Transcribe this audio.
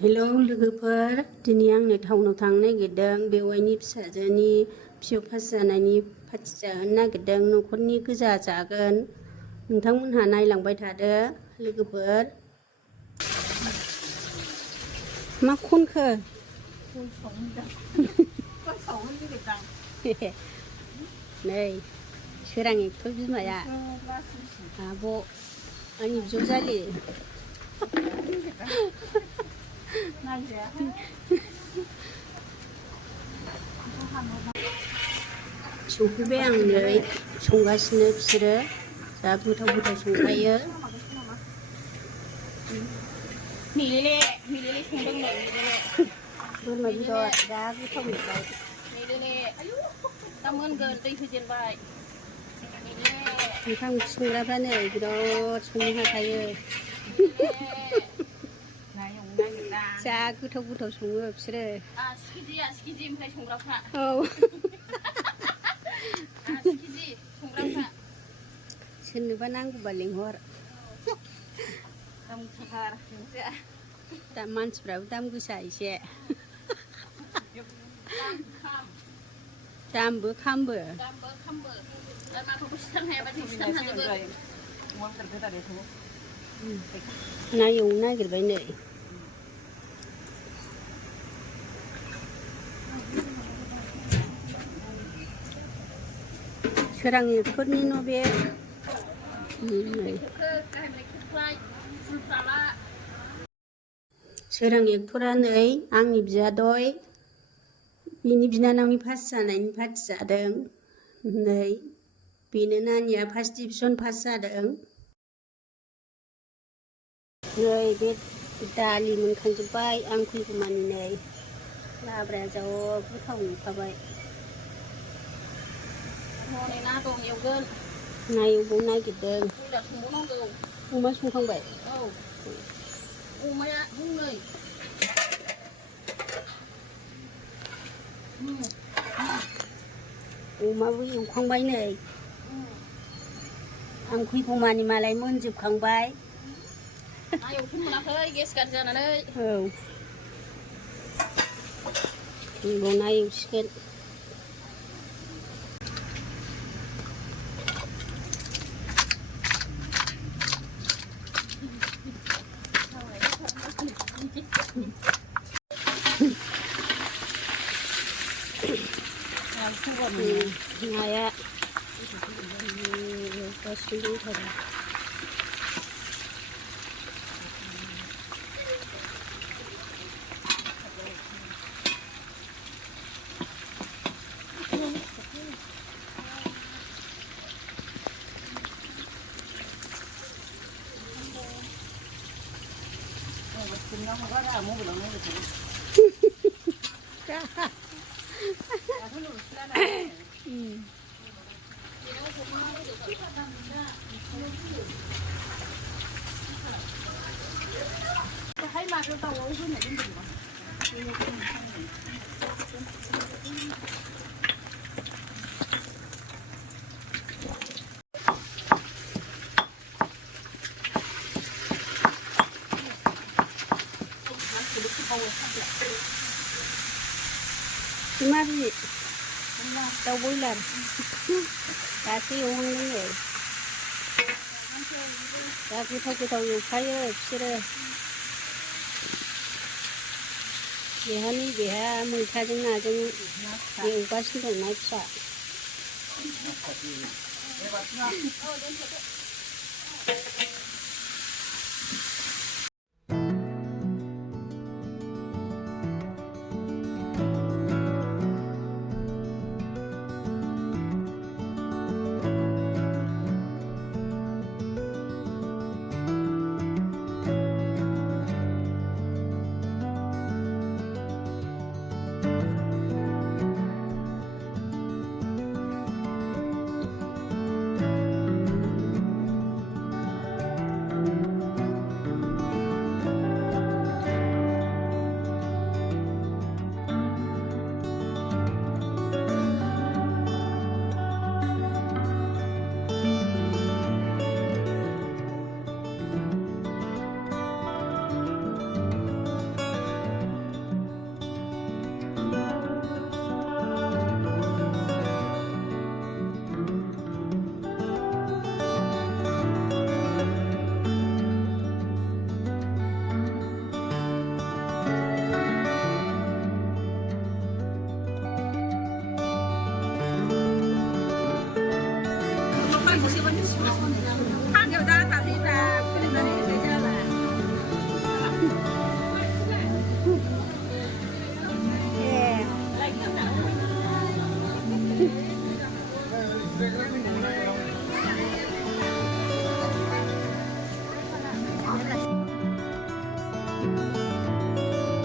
Hello लोगोफोर, दिनै आंनो टाउनाव थांनो नागिरदों। बेवाइनि फिसाजोनि फिअ पास जानायनि पार्टि जाहोनो नागिरदों। न'खरनि गोजा जागोन। नोंथांमोनहा नायलांबाय थादो लोगोफोर। मा खनखो? नै सोरां एक्टर बिमाया आब' आंनि बिजावजालि सफैबाय आं नै संगासिनो बिसोरो जा गोथाव गोथाव संखायो। मिलेले संदोंनो बोरमा बेदर जा गोथाव मोनबाय। मिलेले आयु दा मोनगोन दै होजेनबाय। ओंखाम ओंख्रि संग्राफ्रा नै बिराद संनो हाखायो। जा गोथाव गोथाव सङो बिसोरो। 10 केजि ओमफ्राय संग्राफ्रा। औ 10 केजि संग्राफ्रा। सोरनोबा नांगौबा लिंहर। दाम गोसाथार जोंथिया। दा मानसिफ्राबो दाम गोसा एसे। दामबो खामबो। माबाखौ सिथारनो हायाबा जों सिथारनो हाजोबो। ना एवनो नागिरबाय नै। सोरां एक्टरनि न' बे। सोरां एक्टरा नै आंनि बियादै बिनि बिनानावनि पास जानायनि पार्टि जादों। नै बेनो नानिया फार्स्ट डिभिजन पास जादों। नै बे दालि मोनखांजोब्बाय आं फैगौमानि नै लाब्राया जा गोथाव नुखाबाय। हनै ना दं एवगोन। ना एवबावनो नागिरदों। बयलार संबावनांगौ। अमा संखांबाय? औ अमाया हनै अमाबो एवखांबाय नै। आं फैगौमानि मालाय मोनजोबखांबाय। ना एवथ'नो मोनाखै गेस गाज्रि जानानै। औ उनाव ना एवसिगोन। नाया एवगासिनो दंथारो। दाहाय माबायाव दाउआव होनाय दोनदों। माबि दाउ बयलार दासो एवहांदों नै। दा गोथाव गोथाव एवखायो बिसोरो। बेहा नैबेहा मैथाजों नाजों एवगासिनो दं ना फिसा।